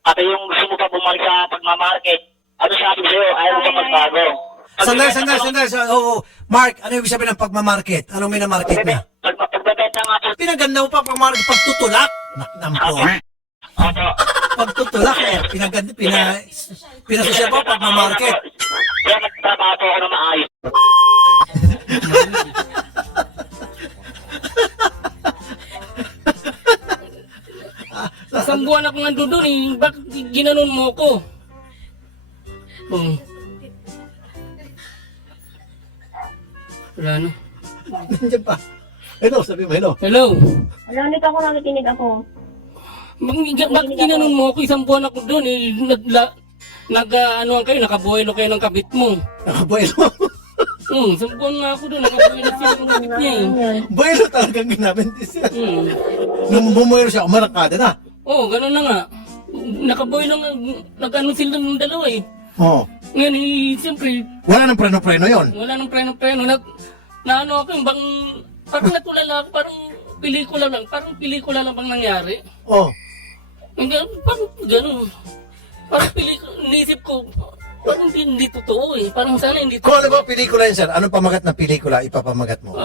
pati yung gusto mo pa bumalik sa pagmamarket, ano sabi sa'yo, ayaw mo pa magbago. Sandali. Oo. Mark, ano yung sabihin ng pagmamarket? Anong minamarket niya? Pagbebenta nga po. Pinaganda mo pa pagmamarket, pagtutulak. Naknampo. Opo. Pagtutulak eh. Pinasosya pa pagmamarket. Kaya nagtrabaho po ako na maayos. Isang buwan ako nandun doon eh. Bakit ginanon mo ko? Wala na. Nandiyan pa. Hello, sabi mo hello. Hello? Wala, nito ako nakikinig ako. Bakit ginanon mo ko? Isang buwan ako doon eh. Nag-anuan kayo, nakabuelo kayo ng kabit mo. Nakabuelo. Isang buwan nga ako doon, nakabuelo sila ng kabit niya eh. Buelo talagang ginabintis siya. Nung bumuelo siya, umarangkada na. Ganun na nga. Nakabuelo nga, nag-ano sila ng dalawa eh. Oo. Ngayon eh, siyempre, Wala nang preno-preno yon. wala nang preno-preno. Naano ako yung bang, parang natulala ako, parang pelikula lang bang nangyari. Oo. Parang gano'n. Parang nisip ko, parang hindi totoo eh. Parang sana hindi Kung totoo. ano ba pelikula yun, sir? Anong pamagat ng pelikula ipapamagat mo?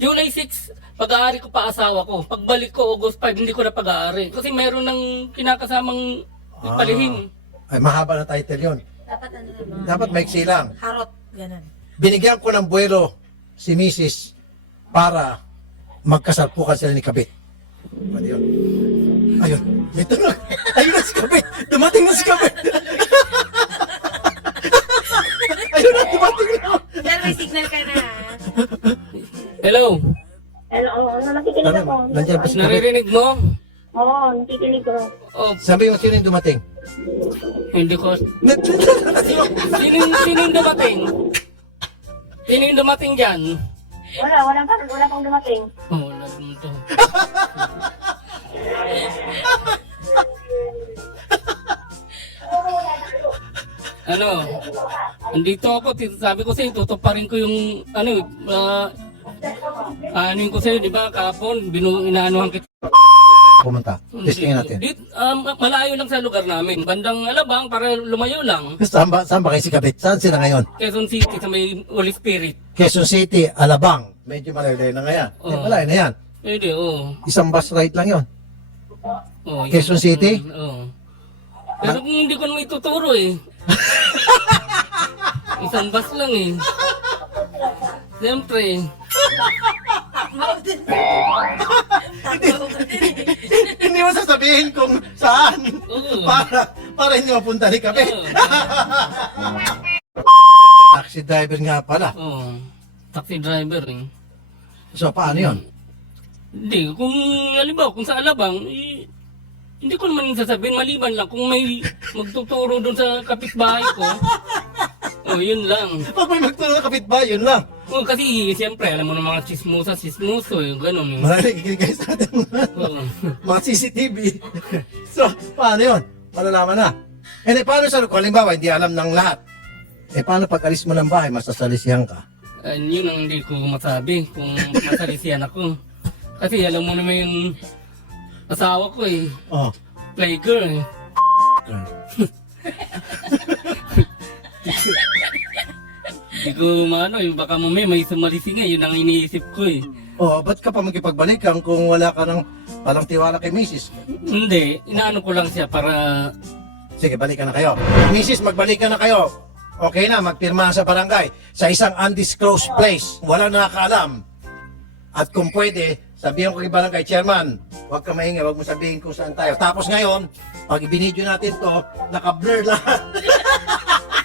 July 6, pag-aari ko pa asawa ko. Pagbalik ko, August 5, hindi ko na pag-aari. Kasi meron ng kinakasamang palihim. Ay, mahaba na title yun. Dapat ano naman? Dapat maiksi lang. Harot, ganun. Binigyan ko ng buwelo si Mrs. para magkasalpukan sila ni Kabit. Ano yun? Ayun. May tunog. Ayun na si Kabit. Dumating na si Kabit. Ayun na, dumating na. Yan, may signal ka na. Hello? Ano, nakikinig ako. Nandiyan ba si Kabit? Naririnig mo? Oo, nakikinig ko. Sabi mo, sino yung dumating? Hindi ko. Sino yung dumating? Sino yung dumating dyan? Wala pang dumating. Wala naman to. Ano? Andito ako, sabi ko sa'yo, tutuparin ko yung, anuin ko sa'yo, di ba, kahapon, inaanuhan kita. Pumunta. Testingin natin. Malayo lang sa lugar namin, bandang Alabang, para lumayo lang. Saan ba kayo si Kabit? Saan sila ngayon? Quezon City, sa may Holy Spirit. Quezon City, Alabang. Medyo malayo na nga yan. Malayo na yan. Pwede, oo. Isang bus ride lang yon. Oh, Quezon City? Oo. Pero kung hindi ko naman ituturo eh. Isang bus lang eh. Siyempre. Hindi mo sasabihin kung saan. Oo. Para hindi mapunta ni Kabit. Oo. Taxi driver nga pala. Oo. Taxi driver eh. So, paano yun? Hindi, kung halimbawa, kung sa Alabang, eh, hindi ko naman sasabihin, maliban lang kung may magtuturo doon sa kapitbahay ko. Yun lang. Pag may magtulong na kapitbahay, yun lang. Kasi siyempre, alam mo na mga chismoso, ganun. Maraming ikikigay sa atin Oo. mga CCTV. So, paano yun? Malalaman na. And paano sa kung halimbawa, hindi alam ng lahat. Paano pag alis mo ng bahay, masasalisihan ka? Yun ang hindi ko masabi kung masalisihan ako. Kasi alam mo naman yung asawa ko eh, Oh. playgirl eh. Hindi ko maano eh, baka mamaya may sumalisi nga, yun ang iniisip ko eh. Oh, ba't ka pa magkipagbalikan kung wala ka ng parang tiwala kay Mrs.? Hindi, inaano ko lang siya para... Sige, balikan na kayo. Mrs., magbalikan na kayo. Okay na, magpirma sa barangay sa isang undisclosed place. Wala nakakaalam. At kung pwede, sabihin ko kay barangay chairman, huwag ka maingay, huwag mo sabihin kung saan tayo. Tapos ngayon, pag ibinidyo natin to, naka-blur lahat.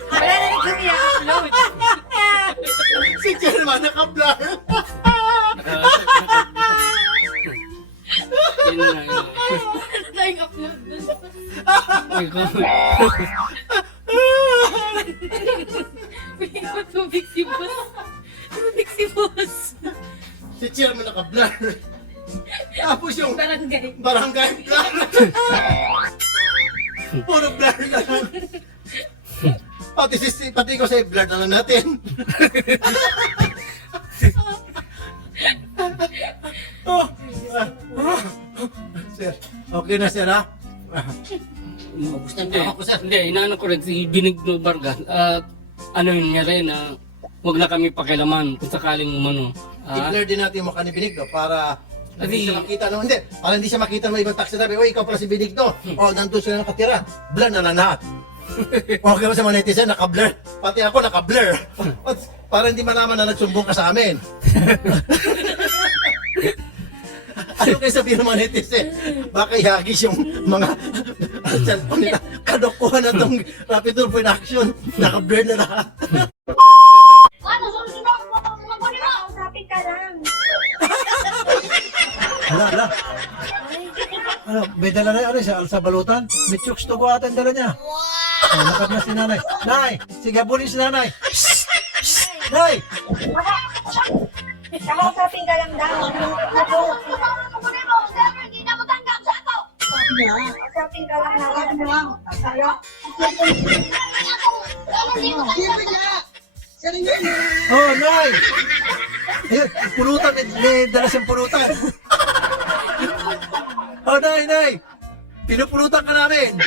Wala na rin kami upload. Si chairman naka-blur. Yun na, yun. Tayong upload dun. Tubig si boss. Tubig si boss. Si chairman naka-blur. Tapos yung Barangay. barangay blur. Puro blur na lang. Pati ko sa blur na lang natin. Sir, okay na sir ha? Ubus na yung Hindi, tama ko, sir. hindi, inaano ko rin si Benigno Vargas. Ano yun nga rin na huwag na kami pakialaman kung sakaling umano. I-clear din natin yung mukha ni Benigno para hindi Kasi- siya makita no, hindi, para hindi siya makita ng ibang taxi driver. Uy, ikaw pala si Benigno. Oh, nandun sila nakatira. Blur na lahat. Okay ba sa mga netizen, naka-blur? Pati ako naka-blur. Para hindi malaman na nagsumbong ka sa amin. Ano kayo sabihin ng mga netizen? Baka ihagis yung mga cellphone nila. Kadokuhan na itong rapid turbo in action. Naka-blur na lahat. Ano, susunod mo? Magpapalima ako. Traffic ka lang. Hala. Ano, may dala na ano, sa balutan? May chooks to go ata ang dala niya. Wow! Oh, nakap na si nanay. Nay! Sige, habulin si nanay. Shh! Shh! Nay! Nakausapin ka lang daw. Nakausapin ka lang daw. Oh, nay! Ayun, pulutan. May dala siyang pulutan. Oh, nay! Pinupulutan ka namin.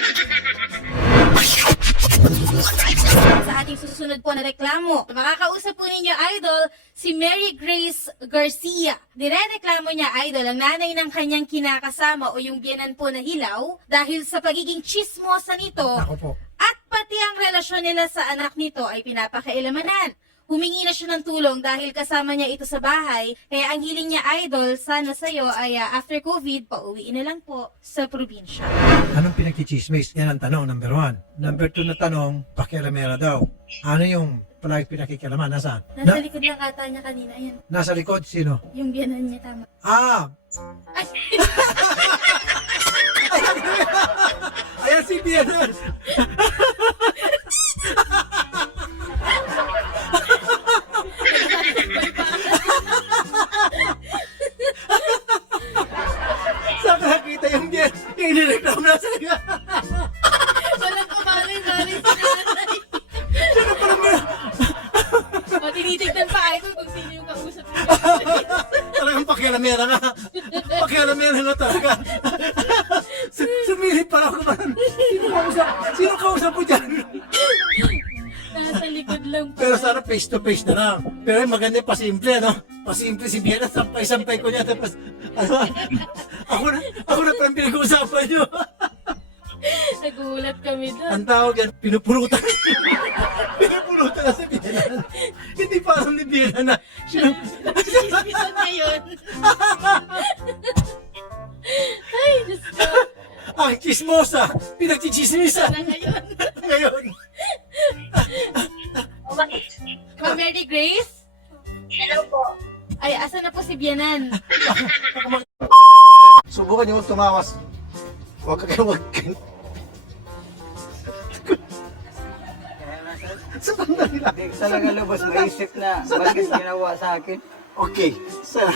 Sa ating susunod po na reklamo, makakausap po ninyo, Idol, si Mary Grace Garcia. Direreklamo niya, Idol, ang nanay ng kanyang kinakasama o yung biyenan po na hilaw dahil sa pagiging chismosa nito Ako po. at pati ang relasyon nila sa anak nito ay pinapakailamanan. Humingi na siya ng tulong dahil kasama niya ito sa bahay. Kaya ang hiling niya, Idol, sana sa'yo ay after COVID, pauwiin na lang po sa probinsya. Anong pinagchichismis? Yan ang tanong, number 1. Number 2 na tanong, pakialamera daw. Ano yung palagi pinakikialaman? Nasaan? Nasa likod lang ata niya kanina. Ayan, Nasa likod? Sino? yung biyanan niya, tama. Ah! Ay, Ayan si Bianan! Saan ka nakita yung Bian? Yung inireklamo na sa'yo? walang kamalay-malay sa nanay. Sino pala mo? O, tinitignan pa, Idol, kung sino yung kausap niya. Talagang pakialamera nga. Pakialamera nga talaga. Sumilip pala ako naman. Sino kausap mo dyan? Nasa likod lang po. Pero sana face to face na lang. Pero maganda yung pasimple, ano? Pasimple si Biana, sampay-sampay ko niya. Tapos, ano, ako na parang pinag-uusapan niyo. Nagulat kami doon. Ang tawag yan, pinupulutan. Pinupulutan na si Biana. Hindi parang ni Biana na. Chismisan na yun. Ay, Diyos ko. Ang chismosa, pinagchichismisa. Na ngayon. Ngayon. Ma'am Mary Grace? Hello po. Ay, asa na po si Bianan? Subukan niyo huwag tumawas. Huwag ka huwag ka. Sa sandali lang. Hindi talaga lubos maisip na bakit ginawa sa akin. Okay, sir.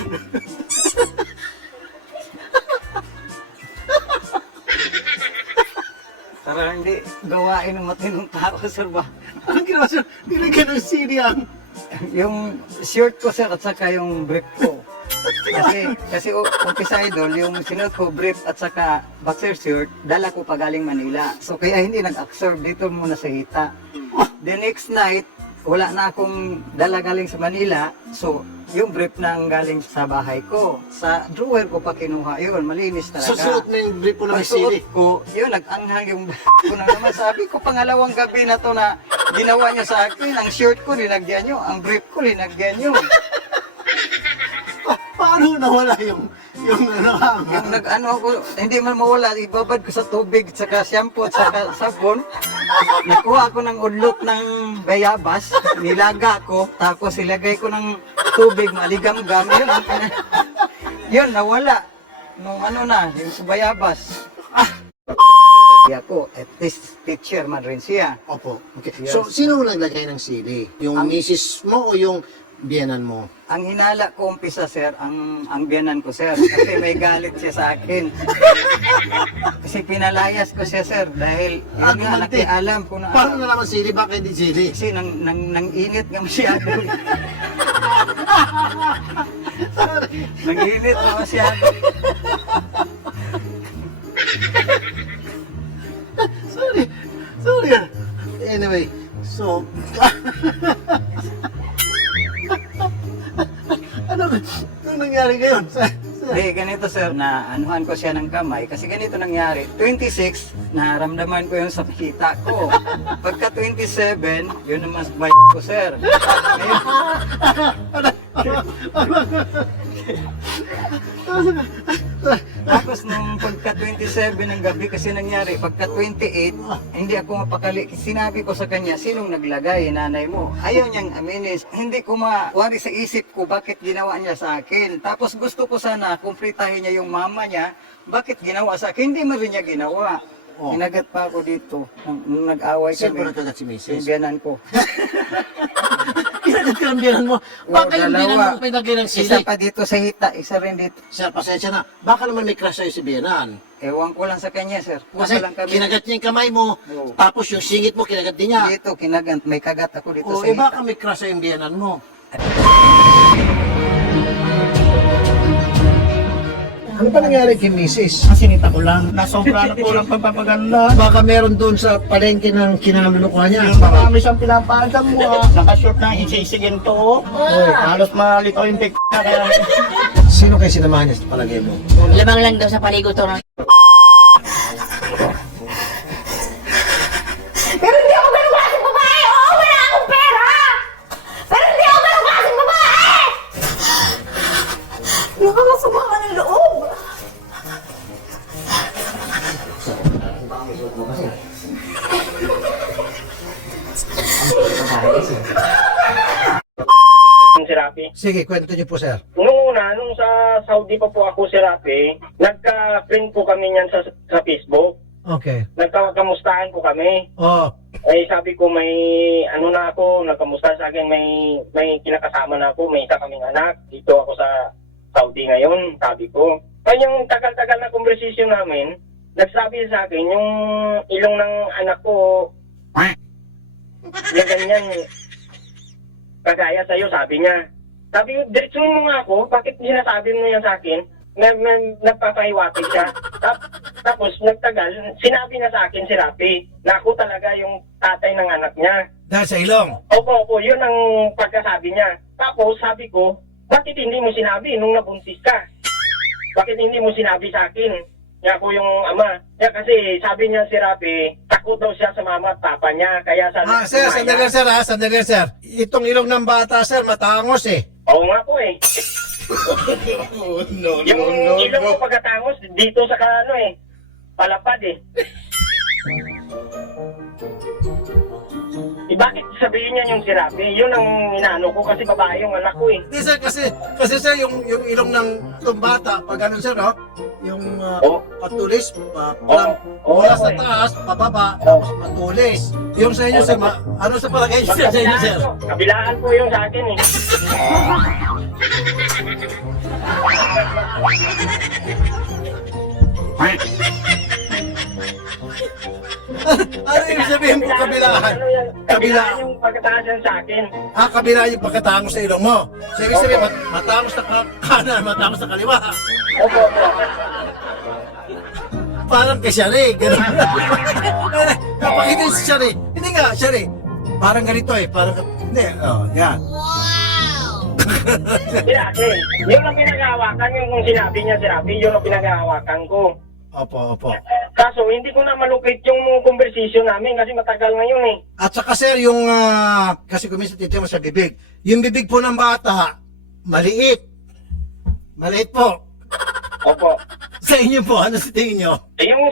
Para hindi gawain ng matinong tao, sir ba? Anong ginawa sir? Nilagyan ng CD ang... Yung shirt ko, sir, at saka yung brief ko. Kasi umpisa, Idol, yung sinuot ko brief at saka boxer shirt, dala ko pa galing Manila. So kaya hindi nag-absorb dito muna sa hita. The next night, wala na akong dala galing sa Manila. So yung brief na ang galing sa bahay ko. Sa drawer ko pa kinuha yun, malinis talaga. Susuot na yung brief po ng Ang suot CD. ko, yun, nag-anghang yung ko na naman. Sabi ko, pangalawang gabi na to na ginawa niyo sa akin. Ang shirt ko, linagyan niyo. Ang brief ko, linagyan niyo. Paano nawala yung ano ang... Yung nag-ano ako, hindi man mawala, ibabad ko sa tubig, saka shampoo, saka sabon. Nakuha ako ng udlot ng bayabas, nilaga ko, tapos ilagay ko ng tubig, maligam-gam. Yun, nawala. Nung ano na, yung sa bayabas. Ako, at least teacher man rin siya. Opo. Okay. Yes. So, sino naglagay ng CD? Yung misis mo o yung biyanan mo? Ang hinala ko umpisa, sir, ang biyanan ko, sir. Kasi may galit siya sa akin. Kasi pinalayas ko siya, sir. Dahil yun nga, Mante. nakialam ko na... Paano na naman CD? Bakit hindi CD? Kasi nang init nga masyado. Nang init nga masyado. So, anong nangyari ngayon? Hindi, ganito sir, na anuhan ko siya ng kamay kasi ganito nangyari. 26, naramdaman ko yung sa kita ko. Pagka 27, yun naman sa ko sir. Tapos nung pagka 27 ng gabi kasi nangyari, pagka 28, hindi ako mapakali. Sinabi ko sa kanya, sinong naglagay, nanay mo? Ayaw niyang aminin. Hindi ko mawari sa isip ko bakit ginawa niya sa akin. Tapos gusto ko sana kumplitahin niya yung mama niya, bakit ginawa sa akin? Hindi mo rin niya ginawa. Kinagat pa ako dito. Nung nag-away Saan kami. po nagkagat si Mrs.? Yung biyanan ko. Kinagat ka ang biyanan mo. Baka yung biyanan mo pinagay ng Isa sili. pa dito sa hita, isa rin dito. Sir, pasensya na. Baka naman may crush sa'yo si biyanan. Ewan ko lang sa kanya, sir. Kasi lang kami. kinagat niya yung kamay mo, Oo. tapos yung singit mo, kinagat din niya. Dito, kinagat. May kagat ako dito O, sa eh hita. baka may crush sa'yo yung biyanan mo. Ano pa nangyari kay Mrs.? Sinita ko lang, nasobra na po ng pagpapaganda. Baka meron doon sa palengke ng kinalulukuhan niya. Yung marami siyang pinapaandam mo, nakashort na isisigin to. Halos malito yung pick na kaya. Sino kayo sinamahan niya sa palagay mo? Lamang lang daw sa paligo to ng Pero hindi ako ganun klaseng babae! Oo, wala akong pera! Pero hindi ako ganun klaseng babae! Nakakasama ka ng loob! Yung si Rapi. Sige, kwento niyo po, sir. Nung una, nung sa Saudi pa po ako si Rapi, nagka-friend po kami niyan sa Facebook. Okay. Nagkakamustahan po kami. Oh, Eh sabi ko may ano na ako, nagkamusta sa akin, may kinakasama na ako, may isa kaming anak. Dito ako sa Saudi ngayon, sabi ko. Kaya yung tagal-tagal na conversation namin, nagsabi sa akin yung ilong ng anak ko, yung ganyan, kagaya sa'yo, sabi niya. Sabi ko, diretsyon mo nga ako, bakit sinasabi mo yan sa akin? Nagpapahiwatig siya. Tapos, nagtagal, sinabi na sa akin si Rapi, na ako talaga yung tatay ng anak niya. dahil sa ilong. Opo, yun ang pagkasabi niya. Tapos, sabi ko, bakit hindi mo sinabi nung nabuntis ka? Bakit hindi mo sinabi sa akin? Niya ako yung ama. Kaya kasi sabi niya si Rapi, takot daw siya sa mama at papa niya. Kaya sa Sir, sandali lang, sir, ha? Sandali lang, sir. Itong ilong ng bata, sir, matangos, eh. Oo nga po eh. Yung ilong ko pagkatangos, dito sa palapad eh. Bakit sabihin niya yung si Rapi? Yun ang inaano ko kasi babae yung anak ko eh. Hindi, sir, kasi sir, yung ilong ng itong bata, pag ganun, sir, no? Yung patulis, mula sa taas, pababa, tapos patulis. Yung sa inyo, sir, ano sa palagay niyo, sir, sa inyo, sir? Kabilaan po yung sa akin eh. Ano yung sabihin mo, kabilaan? Kabilaan yung pagkataas yan sa akin. Kabila yung pagkatangos sa ilong mo. Sige, sabihin, matangos na kanan, matangos na kaliwa. Opo. Parang kay Shari, gano'n. Kapakita yung si Shari. Hindi nga, Shari. Parang ganito eh, parang, hindi, yan. Kasi, yun ang pinag-ahawakan yung kung sinabi niya si Rapi, yun ang pinag-ahawakan ko. Opo. Kaso, hindi ko na malupit yung conversation namin kasi matagal na yun eh. At saka sir, yung, kasi kuminsan titiyo mo sa bibig, yung bibig po ng bata, maliit. Maliit po. Opo. Sa inyo po, ano sa tingin nyo? Eh, yung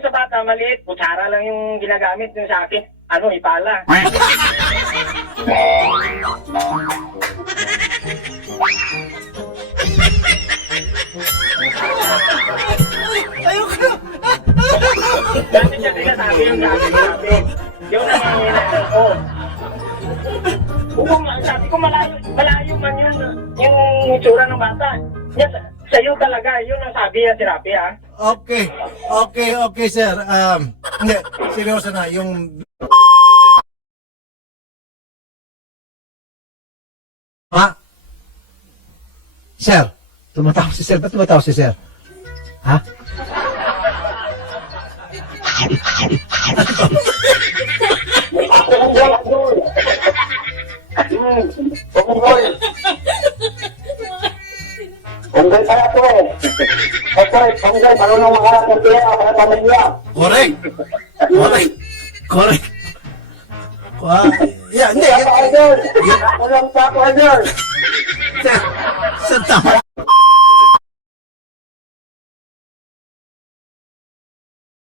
sa bata, maliit, kutsara lang yung ginagamit yung sa akin. Ipala. Ayoko. Dati siya sinasabi yung sabi. Yun ang hinahinaan ko. Oo nga, sabi ko malayo man yun, yung itsura ng bata. Yes, sa'yo talaga, yun ang sabi niya si Rapi ha. Okay, sir. Hindi, seryoso na, yung... Ha? Sir, tumatawa si sir. Ba't tumatawa si sir? Ha? Unggoy, Idol. Unggoy. Unggoy pala to eh. Unggoy, marunong makaharap ng pera para pamilya. Correct. Correct. Correct. Yeah, hindi. Ako, Idol. Ako lang sa ako, Idol. Sir, tama.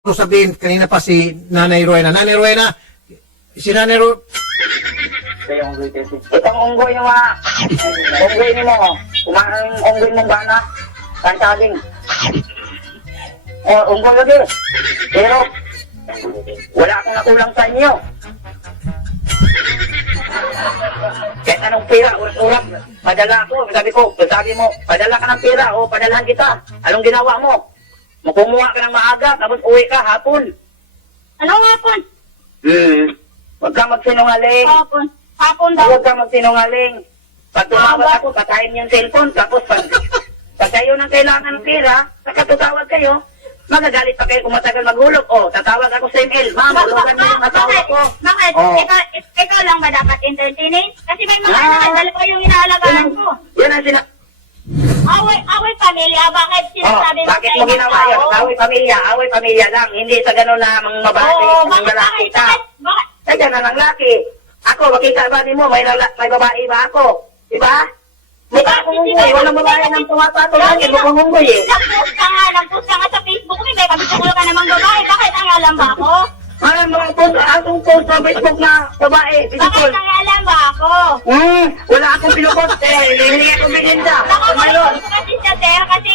Sabihin, kanina pa si Nanay Rowena. Nanay Rowena, si Nanay Rowena, Itong unggoy nyo mga, unggoy nyo mo, kumain unggoy mong bana, kansaling. Unggoy lagi. Pero, wala akong nakulang sa inyo. Kahit anong pera, urak-urak, padala ako. Sabi mo, padala ka ng pera o padalahan kita. Anong ginawa mo? Kumuha ka ng maaga, tapos uwi ka hapon. Anong hapon? Huwag ka magsinungaling. Hapon. Hapon daw. Huwag ka magsinungaling. Pag tumawag ako, patayin niyo yung cellphone. Tapos pag kayo nang kailangan ng pera, saka tutawag kayo, magagalit pa kayo kung matagal maghulog. Tatawag ako sa email. Ma'am, hulugan mo yung asawa ko. Bakit? Ikaw lang ba dapat entertainin? Kasi may mga anak, dalawa yung inaalagaan ko. Yan ang Away pamilya, bakit sinasabi mo bakit mo ginawa yan? Away pamilya lang. Hindi sa gano'n na mga babae, Oo, mga lalaki ka. Bakit? Kaya na lang laki. Ako, makita ba mo, may babae ba ako? Diba? Mukha akong unggoy. Walang babae ng tumapato lang. Mukhang unggoy eh. Nag-post ka nga sa Facebook, may kabitukulo ka namang babae, bakit ang alam ba ako? Mga post, atong post sa Facebook na babae. Bakit Physical. ang alam ba ako? Wala akong pinupost eh. Hindi akong bigenda. Nakakulit ko kasi siya, sir, kasi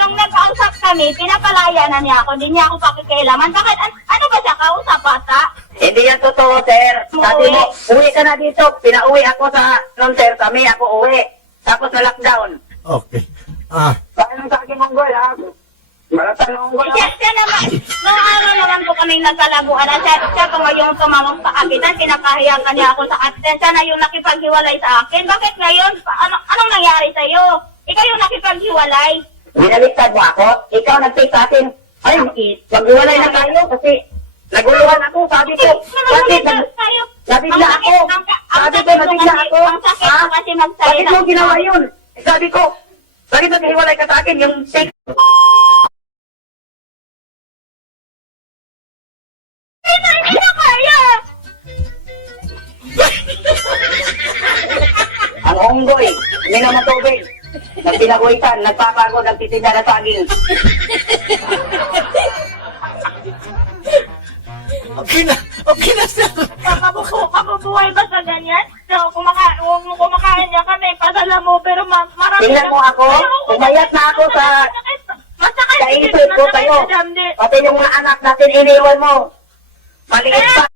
nung nagkausap kami, pinapalaya na niya ako, hindi niya ako pakikialaman. Bakit? Ano ba siya kausap ata? Hindi yan totoo, sir. Sabi mo, uwi ka na dito. Pinauwi ako sa, nung sir, kami ako uwi. Tapos na lockdown. okay. Paano sa akin unggoy, ha? Malatang na unggoy. Siya naman, noong araw naman po kami nagkalabuan, siya po ngayon tumawag sa kapitan, pinakahiyan ka niya ako sa kapitan, siya na yung nakipaghiwalay sa akin. Bakit ngayon? Anong nangyari sa'yo? Ikaw yung nakipaghiwalay. Binaliktad mo ako? Ikaw nag-take sa akin. Ay, maghiwalay na tayo kasi naguluhan ako. Sabi ko, nabigla ako. Sabi ko, nabigla ako. Ha? Bakit mo ginawa yun? Sabi ko, bakit naghiwalay ka sa akin? Yung take. Hindi na kaya! Ang unggoy, uminom ng tubig. Nagpinaguitan, nagpapagod, nagtitinda na saging. Okay na, sir. Kabubuhay ba sa ganyan? So, kumakain niya kami, padala mo, pero marami Tingnan mo ako, umayat na ako sa isip ko kayo. Pati yung mga anak natin iniwan mo. Maliit pa.